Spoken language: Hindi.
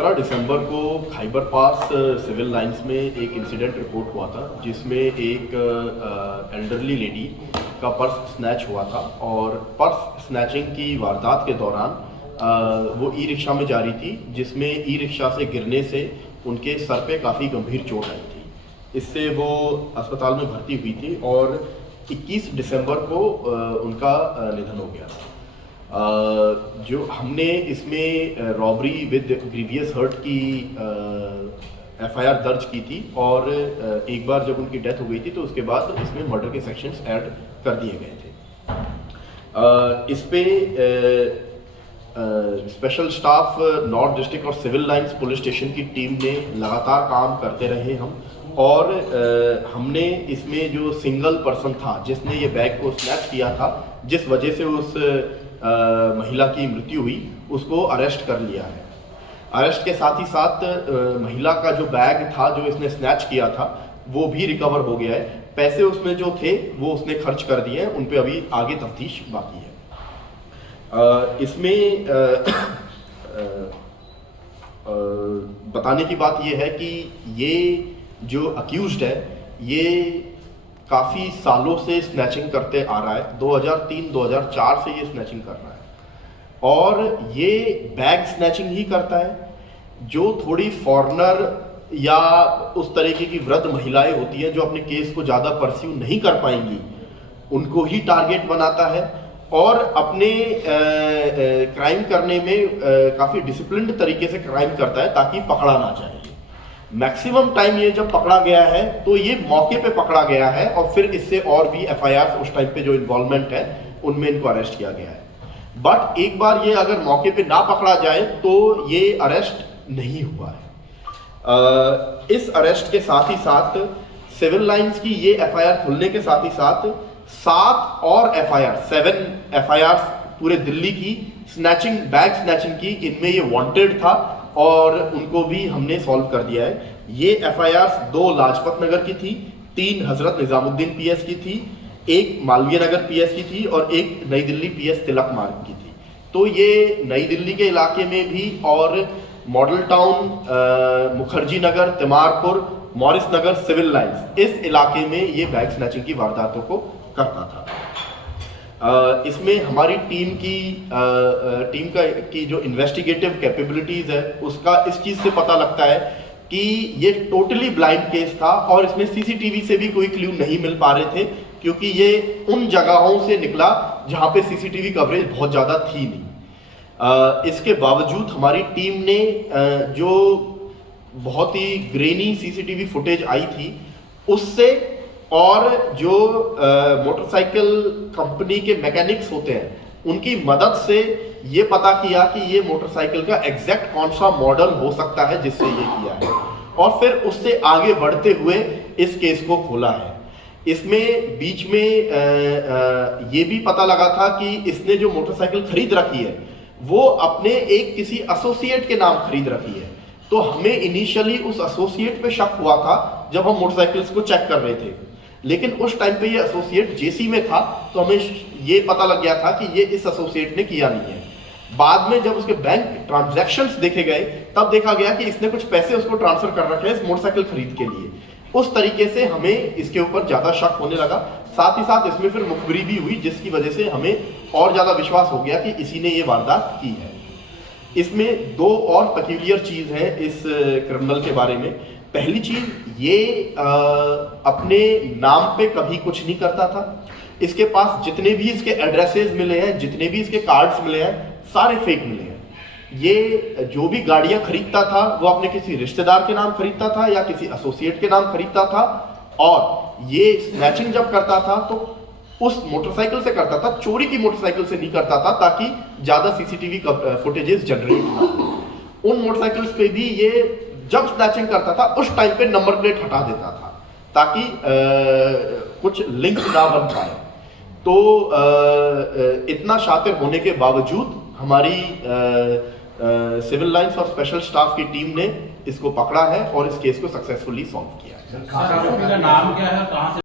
17 दिसंबर को खैबर पास सिविल लाइंस में एक इंसिडेंट रिपोर्ट हुआ था जिसमें एक एल्डरली लेडी का पर्स स्नैच हुआ था और पर्स स्नैचिंग की वारदात के दौरान वो ई रिक्शा में जा रही थी जिसमें ई रिक्शा से गिरने से उनके सर पे काफ़ी गंभीर चोट आई थी। इससे वो अस्पताल में भर्ती हुई थी और 21 दिसंबर को उनका निधन हो गया था। जो हमने इसमें रॉबरी विद ग्रीवियस हर्ट की एफआईआर दर्ज की थी और एक बार जब उनकी डेथ हो गई थी तो उसके बाद इसमें मर्डर के सेक्शंस ऐड कर दिए गए थे। इस पे स्पेशल स्टाफ नॉर्थ डिस्ट्रिक्ट और सिविल लाइंस पुलिस स्टेशन की टीम ने लगातार काम करते रहे हम और हमने इसमें जो सिंगल पर्सन था जिसने ये बैग को स्नैच किया था, जिस वजह से उस महिला की मृत्यु हुई, उसको अरेस्ट कर लिया है। अरेस्ट के साथ ही साथ महिला का जो बैग था जो इसने स्नैच किया था वो भी रिकवर हो गया है। पैसे उसमें जो थे वो उसने खर्च कर दिए हैं, उन पे अभी आगे तफ्तीश बाकी है। इसमें बताने की बात ये है कि ये जो अक्यूज्ड है ये काफ़ी सालों से स्नैचिंग करते आ रहा है। 2003-2004 से ये स्नैचिंग कर रहा है और ये बैग स्नैचिंग ही करता है। जो थोड़ी फॉरेनर या उस तरीके की वृद्ध महिलाएं होती हैं जो अपने केस को ज़्यादा परस्यू नहीं कर पाएंगी, उनको ही टारगेट बनाता है और अपने क्राइम करने में काफ़ी डिसिप्लिन्ड तरीके से क्राइम करता है ताकि पकड़ा ना जाए। मैक्सिमम टाइम ये जब पकड़ा गया है तो ये मौके पे पकड़ा गया है और फिर इससे और भी एफआईआर उस टाइम पे जो इन्वॉल्वमेंट है उनमें इनको अरेस्ट किया गया है। बट एक बार ये अगर मौके पे ना पकड़ा जाए तो ये अरेस्ट नहीं हुआ है। इस अरेस्ट के साथ ही साथ सिविल लाइंस की ये एफआईआर खुलने के साथ ही साथ 7 और एफआईआर 7 एफआईआर पूरे दिल्ली की स्नैचिंग, बैग स्नैचिंग की, इनमें ये वांटेड था और उनको भी हमने सॉल्व कर दिया है। ये एफआईआर 2 लाजपत नगर की थी, 3 हजरत निजामुद्दीन पीएस की थी, 1 मालवीय नगर पीएस की थी और 1 नई दिल्ली पीएस तिलक मार्ग की थी। तो ये नई दिल्ली के इलाके में भी और model town, Mukherjee Nagar, Timarpur, Morris नगर सिविल लाइंस, इस इलाके में ये बैग स्नैचिंग की वारदातों को करता था। इसमें हमारी टीम की जो इन्वेस्टिगेटिव कैपेबिलिटीज है उसका इस चीज से पता लगता है कि ये टोटली ब्लाइंड केस था और इसमें सीसीटीवी से भी कोई क्लू नहीं मिल पा रहे थे क्योंकि ये उन जगहों से निकला जहां पे सीसीटीवी कवरेज बहुत ज्यादा थी नहीं। इसके बावजूद हमारी टीम ने जो बहुत ही ग्रेनी सीसीटीवी फुटेज आई थी उससे और जो मोटरसाइकिल कंपनी के मैकेनिक्स होते हैं उनकी मदद से ये पता किया कि ये मोटरसाइकिल का एग्जैक्ट कौन सा मॉडल हो सकता है जिससे ये किया है और फिर उससे आगे बढ़ते हुए इस केस को खोला है। इसमें बीच में ये भी पता लगा था कि इसने जो मोटरसाइकिल खरीद रखी है वो अपने एक किसी एसोसिएट के नाम खरीद रखी है। तो हमें इनिशियली उस एसोसिएट पे शक हुआ था जब हम मोटरसाइकिल्स को चेक कर रहे थे, लेकिन उस टाइम पे ये एसोसिएट जेसी में था तो हमें ये पता लग गया था कि ये इस एसोसिएट ने किया नहीं है। बाद में जब उसके बैंक ट्रांजैक्शंस देखे गए तब देखा गया कि इसने कुछ पैसे उसको ट्रांसफर कर रखे हैं इस मोटरसाइकिल खरीद के लिए। उस तरीके से हमें इसके ऊपर ज्यादा शक होने लगा। साथ ही साथ इसमें फिर मुखबिरी भी हुई जिसकी वजह से हमें और ज्यादा विश्वास हो गया कि इसी ने ये वारदात की है। इसमें 2 और पेक्यूलियर चीज है इस क्रिमिनल के बारे में। पहली चीज, ये अपने नाम पे कभी कुछ नहीं करता था। इसके पास जितने भी इसके एड्रेसेस मिले हैं, जितने भी इसके कार्ड्स मिले हैं, सारे फेक मिले हैं। ये जो भी गाड़ियां खरीदता था वो अपने किसी रिश्तेदार के नाम खरीदता था या किसी एसोसिएट के नाम खरीदता था और ये स्नैचिंग जब करता था तो उस मोटरसाइकिल से करता था, चोरी की मोटरसाइकिल से नहीं करता था ताकि ज्यादा सीसीटीवी फुटेजेस जनरेट ना हो। उन मोटरसाइकिल्स पे भी ये जब स्नैचिंग करता था उस टाइम पे नंबर प्लेट हटा देता था ताकि कुछ लिंक ना बन पाए। तो इतना शातिर होने के बावजूद हमारी सिविल लाइंस और स्पेशल स्टाफ की टीम ने इसको पकड़ा है और इस केस को सक्सेसफुली सॉल्व किया है। नाम क्या है, कहां से